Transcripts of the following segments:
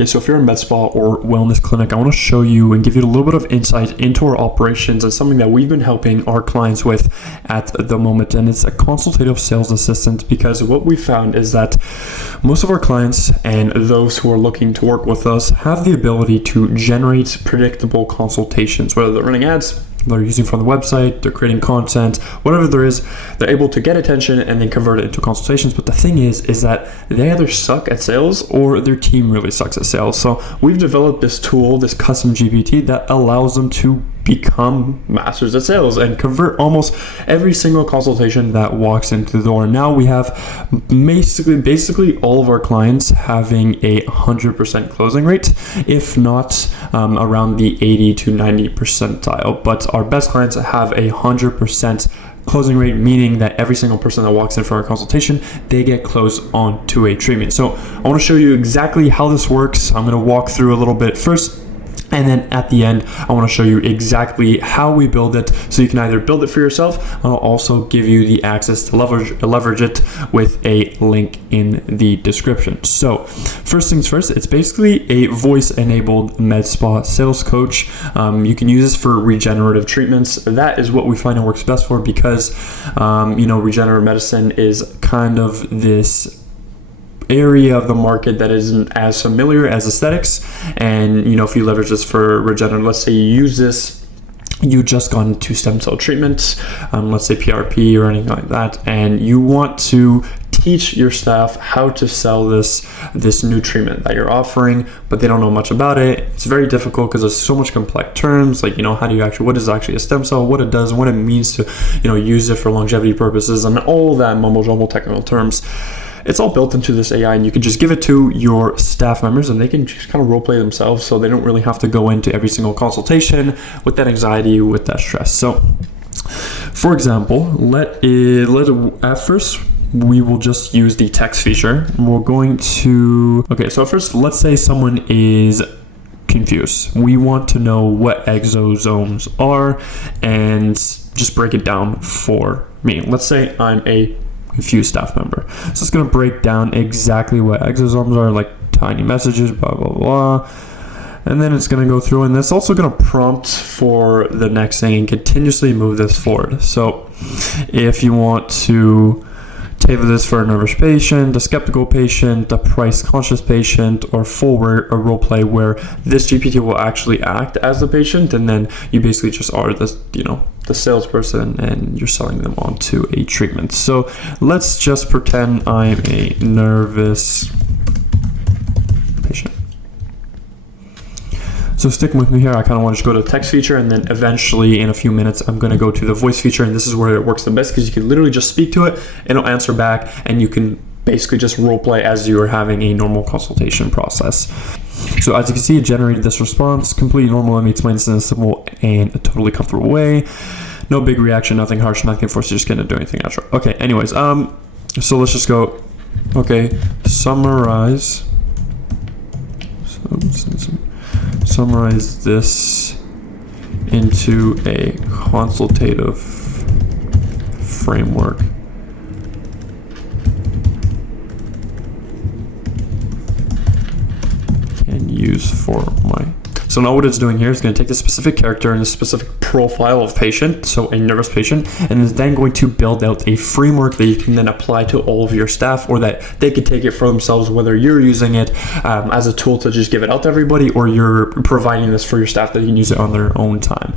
Okay, so if you're a med spa or wellness clinic, I want to show you and give you a little bit of insight into our operations and something that we've been helping our clients with at the moment, and it's a consultative sales assistant, because what we found is that most of our clients and those who are looking to work with us have the ability to generate predictable consultations, whether they're running ads, they're using from the website, they're creating content, whatever there is, they're able to get attention and then convert it into consultations. But the thing is that they either suck at sales or their team really sucks at sales. So we've developed this tool, this custom GPT, that allows them to become masters at sales and convert almost every single consultation that walks into the door. Now we have basically all of our clients having a 100% closing rate, if not around the 80 to 90 percentile. But our best clients have a 100% closing rate, meaning that every single person that walks in for a consultation, they get closed onto a treatment. So I want to show you exactly how this works. I'm going to walk through a little bit first, and then at the end, I want to show you exactly how we build it, so you can either build it for yourself, and I'll also give you the access to leverage it with a link in the description. So first things first, it's basically a voice-enabled med spa sales coach. You can use this for regenerative treatments. That is what we find it works best for, because regenerative medicine is kind of this area of the market that isn't as familiar as aesthetics. And if you leverage this for regenerative, let's say you use this, you just gone into stem cell treatment, let's say PRP or anything like that, and you want to teach your staff how to sell this new treatment that you're offering, but they don't know much about it. It's very difficult because there's so much complex terms, like what is actually a stem cell, what it does, and what it means to use it for longevity purposes, and all that mumbo jumbo technical terms. It's all built into this AI, and you can just give it to your staff members and they can just kind of role play themselves, so they don't really have to go into every single consultation with that anxiety, with that stress. So for example, at first we will just use the text feature. So first, let's say someone is confused. We want to know what exosomes are and just break it down for me. Let's say I'm a confused staff member. So it's going to break down exactly what exosomes are, like tiny messages, blah, blah, blah. And then it's going to go through, and it's also going to prompt for the next thing and continuously move this forward. So if you want to tailor this for a nervous patient, a skeptical patient, a price-conscious patient, or full role play where this GPT will actually act as the patient, and then you basically just are the salesperson and you're selling them onto a treatment. So let's just pretend I'm a nervous patient. So sticking with me here, I kind of want to just go to the text feature, and then eventually in a few minutes, I'm going to go to the voice feature, and this is where it works the best, because you can literally just speak to it and it'll answer back, and you can basically just role play as you are having a normal consultation process. So as you can see, it generated this response, completely normal. Let me explain this in a simple and a totally comfortable way. No big reaction, nothing harsh, nothing forced, you're just gonna do anything natural. Okay, anyways, so let's just go, okay, summarize this into a consultative framework. Can use for my. So now what it's doing here is going to take the specific character and the specific profile of patient, so a nervous patient, and is then going to build out a framework that you can then apply to all of your staff, or that they could take it for themselves, whether you're using it as a tool to just give it out to everybody, or you're providing this for your staff that you can use it on their own time.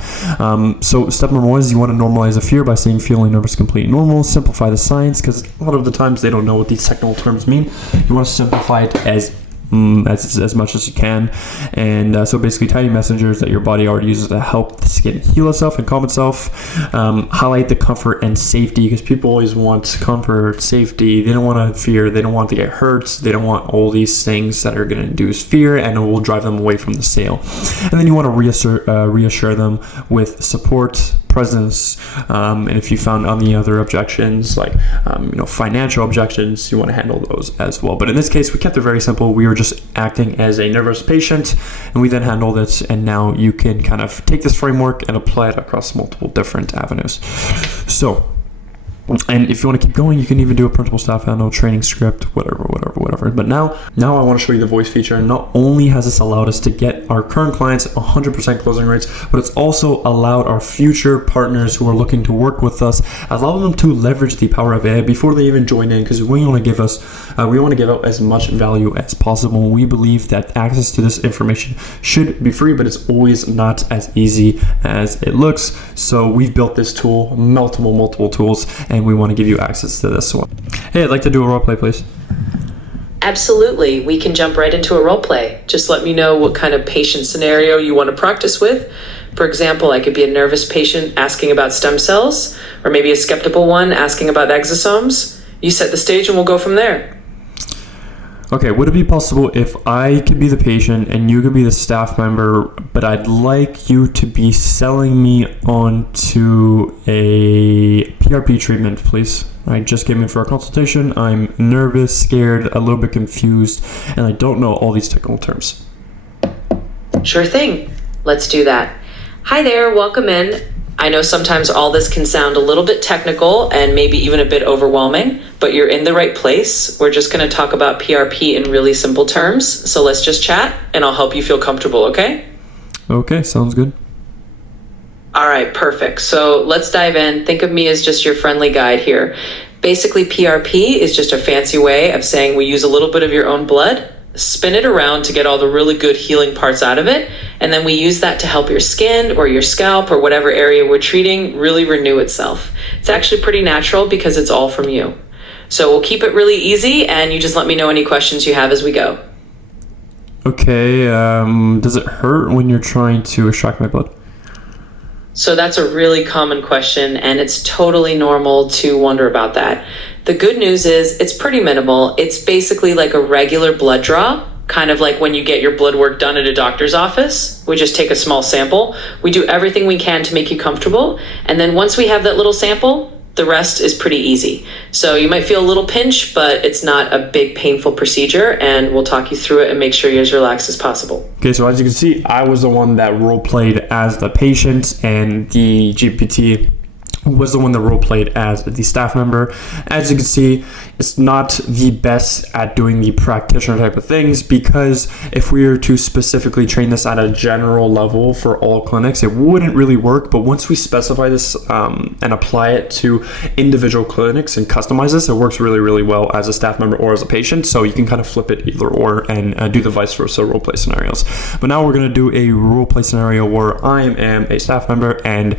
So step number one is you want to normalize a fear by saying feeling nervous, completely normal. Simplify the science, because a lot of the times they don't know what these technical terms mean. You want to simplify it as much as you can, and so basically tiny messengers that your body already uses to help the skin heal itself and calm itself. Highlight the comfort and safety, because people always want comfort, safety. They don't want to fear, they don't want to get hurt, they don't want all these things that are going to induce fear and it will drive them away from the sale. And then you want to reassure them with support, presence, and if you found any other objections, like financial objections, you want to handle those as well. But in this case, we kept it very simple. We were just acting as a nervous patient, and we then handled it, and now you can kind of take this framework and apply it across multiple different avenues. So And if you want to keep going, you can even do a printable staff handle, training script, whatever. But now I want to show you the voice feature. And not only has this allowed us to get our current clients 100% closing rates, but it's also allowed our future partners who are looking to work with us, allow them to leverage the power of AI before they even join in, because we want to give out as much value as possible. We believe that access to this information should be free, but it's always not as easy as it looks. So we've built this tool, multiple tools, and we want to give you access to this one. Hey, I'd like to do a role play, please. Absolutely. We can jump right into a role play. Just let me know what kind of patient scenario you want to practice with. For example, I could be a nervous patient asking about stem cells, or maybe a skeptical one asking about exosomes. You set the stage and we'll go from there. Okay, would it be possible if I could be the patient and you could be the staff member, but I'd like you to be selling me onto a PRP treatment, please? I just came in for a consultation. I'm nervous, scared, a little bit confused, and I don't know all these technical terms. Sure thing. Let's do that. Hi there, welcome in. I know sometimes all this can sound a little bit technical and maybe even a bit overwhelming, but you're in the right place. We're just going to talk about PRP in really simple terms. So let's just chat and I'll help you feel comfortable, okay? Okay, sounds good. All right, perfect. So let's dive in. Think of me as just your friendly guide here. Basically, PRP is just a fancy way of saying we use a little bit of your own blood, spin it around to get all the really good healing parts out of it, and then we use that to help your skin or your scalp or whatever area we're treating really renew itself. It's actually pretty natural because it's all from you. So we'll keep it really easy, and you just let me know any questions you have as we go. Okay, does it hurt when you're trying to extract my blood? So that's a really common question, and it's totally normal to wonder about that. The good news is it's pretty minimal. It's basically like a regular blood draw, kind of like when you get your blood work done at a doctor's office. We just take a small sample. We do everything we can to make you comfortable. And then once we have that little sample, the rest is pretty easy. So you might feel a little pinch, but it's not a big painful procedure, and we'll talk you through it and make sure you're as relaxed as possible. Okay, so as you can see, I was the one that role played as the patient, and the GPT was the one that role played as the staff member. As you can see, it's not the best at doing the practitioner type of things, because if we were to specifically train this at a general level for all clinics, it wouldn't really work. But once we specify this and apply it to individual clinics and customize this, it works really well as a staff member or as a patient. So you can kind of flip it either or and do the vice versa role play scenarios. But now we're going to do a role play scenario where I am a staff member and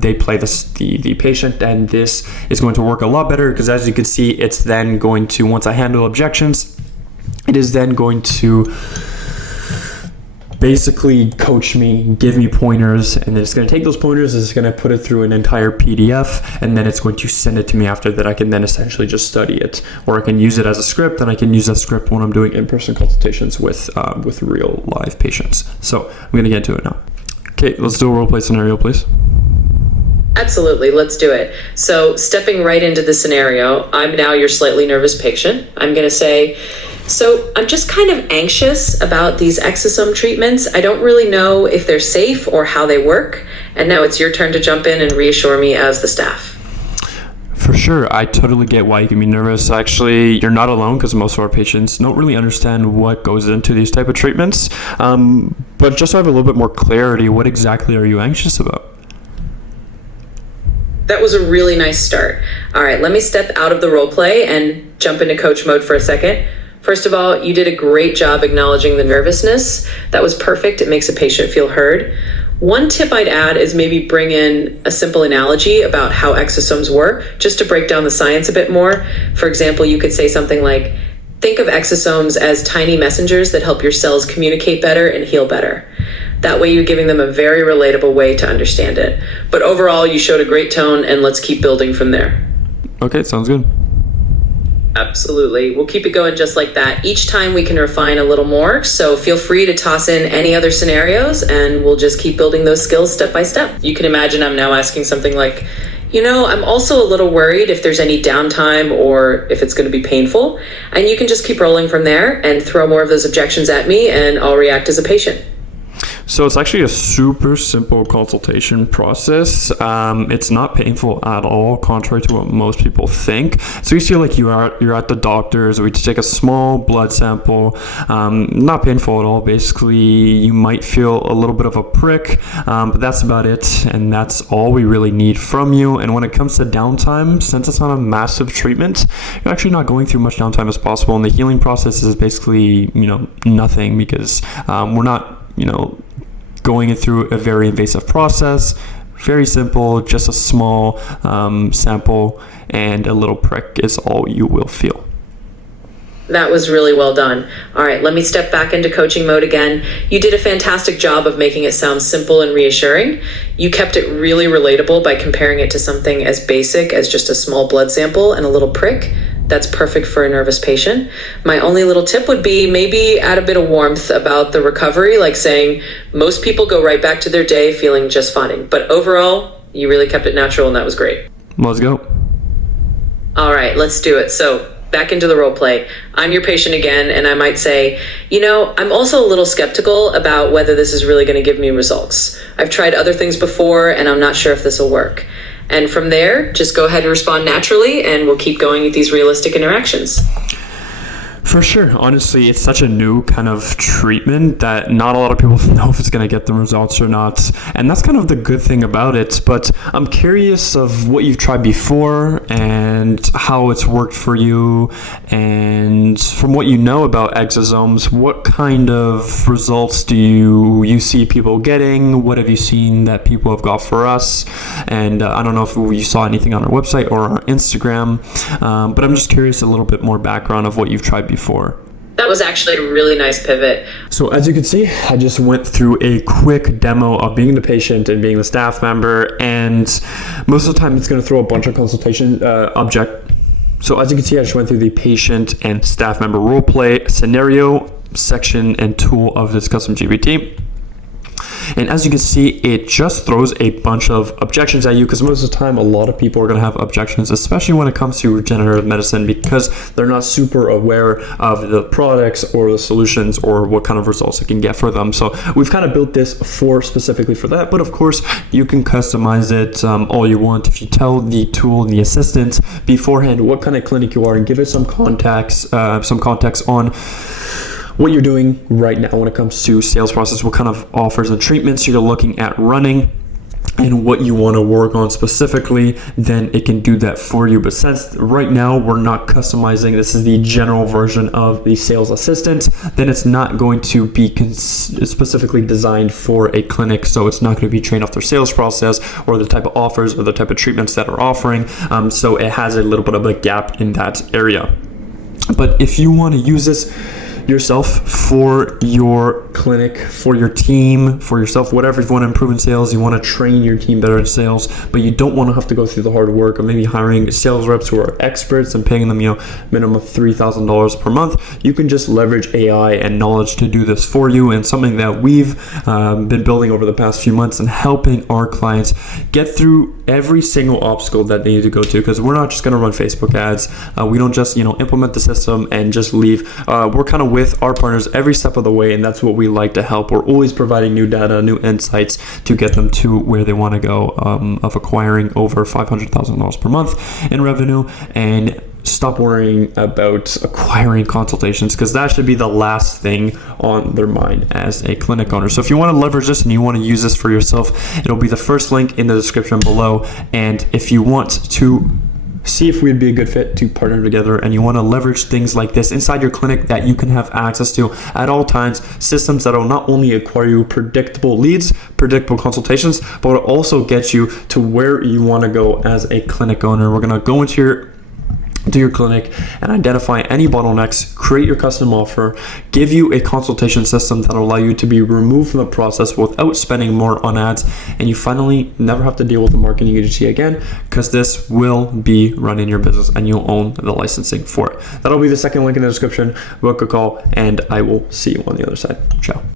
they play the patient, and this is going to work a lot better because, as you can see, it's then going to, once I handle objections, it is then going to basically coach me, give me pointers, and then it's going to take those pointers, it's going to put it through an entire PDF, and then it's going to send it to me after that. I can then essentially just study it, or I can use it as a script, and I can use that script when I'm doing in-person consultations with real live patients. So I'm going to get into it now. Okay, let's do a role play scenario, please. Absolutely, let's do it. So stepping right into the scenario, I'm now your slightly nervous patient. I'm going to say, so I'm just kind of anxious about these exosome treatments. I don't really know if they're safe or how they work. And now it's your turn to jump in and reassure me as the staff. For sure, I totally get why you can be nervous. Actually, you're not alone, because most of our patients don't really understand what goes into these type of treatments. But just so I have a little bit more clarity, what exactly are you anxious about? That was a really nice start. All right, let me step out of the role play and jump into coach mode for a second. First of all, you did a great job acknowledging the nervousness. That was perfect. It makes a patient feel heard. One tip I'd add is maybe bring in a simple analogy about how exosomes work, just to break down the science a bit more. For example, you could say something like, think of exosomes as tiny messengers that help your cells communicate better and heal better. That way you're giving them a very relatable way to understand it. But overall, you showed a great tone, and let's keep building from there. Okay, sounds good. Absolutely. We'll keep it going just like that. Each time we can refine a little more, so feel free to toss in any other scenarios, and we'll just keep building those skills step by step. You can imagine I'm now asking something like, I'm also a little worried if there's any downtime or if it's going to be painful. And you can just keep rolling from there and throw more of those objections at me, and I'll react as a patient. So it's actually a super simple consultation process. It's not painful at all, contrary to what most people think. So you see, like you're at the doctor's. We take a small blood sample. Not painful at all. Basically, you might feel a little bit of a prick, but that's about it, and that's all we really need from you. And when it comes to downtime, since it's not a massive treatment, you're actually not going through much downtime as possible. And the healing process is basically, nothing, because we're not, going through a very invasive process. Very simple, just a small sample and a little prick is all you will feel. That was really well done. All right, let me step back into coaching mode again. You did a fantastic job of making it sound simple and reassuring. You kept it really relatable by comparing it to something as basic as just a small blood sample and a little prick. That's perfect for a nervous patient. My only little tip would be maybe add a bit of warmth about the recovery, like saying most people go right back to their day feeling just fine. But overall, you really kept it natural, and that was great. Let's go. All right, let's do it. So back into the role play. I'm your patient again, and I might say, I'm also a little skeptical about whether this is really going to give me results. I've tried other things before, and I'm not sure if this will work. And from there, just go ahead and respond naturally, and we'll keep going with these realistic interactions. For sure. Honestly, it's such a new kind of treatment that not a lot of people know if it's going to get the results or not. And that's kind of the good thing about it. But I'm curious of what you've tried before and how it's worked for you. And from what you know about exosomes, what kind of results do you see people getting? What have you seen that people have got for us? And I don't know if you saw anything on our website or our Instagram, but I'm just curious a little bit more background of what you've tried before. That was actually a really nice pivot. So as you can see, I just went through a quick demo of being the patient and being the staff member, and most of the time it's going to throw a bunch of consultation So as you can see, I just went through the patient and staff member role play scenario section and tool of this custom GPT. And as you can see, it just throws a bunch of objections at you, because most of the time a lot of people are going to have objections, especially when it comes to regenerative medicine, because they're not super aware of the products or the solutions or what kind of results it can get for them. So we've kind of built this specifically for that, but of course you can customize it all you want. If you tell the tool, the assistant beforehand what kind of clinic you are and give it some context on what you're doing right now when it comes to sales process, what kind of offers and treatments you're looking at running, and what you want to work on specifically, then it can do that for you. But since right now we're not customizing, this is the general version of the sales assistant, then it's not going to be specifically designed for a clinic. So it's not going to be trained off their sales process or the type of offers or the type of treatments that are offering. So it has a little bit of a gap in that area. But if you want to use this yourself for your clinic, for your team, for yourself, whatever, if you want to improve in sales, you want to train your team better in sales, but you don't want to have to go through the hard work of maybe hiring sales reps who are experts and paying them, minimum of $3,000 per month, you can just leverage AI and knowledge to do this for you. And something that we've been building over the past few months and helping our clients get through every single obstacle that they need to go to, because we're not just going to run Facebook ads. We don't just implement the system and just leave. We're kind of with our partners every step of the way, and that's what we like to help. We're always providing new data, new insights to get them to where they want to go, of acquiring over $500,000 per month in revenue, and stop worrying about acquiring consultations, because that should be the last thing on their mind as a clinic owner. So if you want to leverage this and you want to use this for yourself, it'll be the first link in the description below. And if you want to see if we'd be a good fit to partner together, and you want to leverage things like this inside your clinic that you can have access to at all times, systems that will not only acquire you predictable leads, predictable consultations, but will also get you to where you want to go as a clinic owner. We're going to go into your clinic and identify any bottlenecks, create your custom offer, give you a consultation system that will allow you to be removed from the process without spending more on ads, and you finally never have to deal with a marketing agency again, because this will be running your business and you'll own the licensing for it. That'll be the second link in the description. Book a call, and I will see you on the other side. Ciao.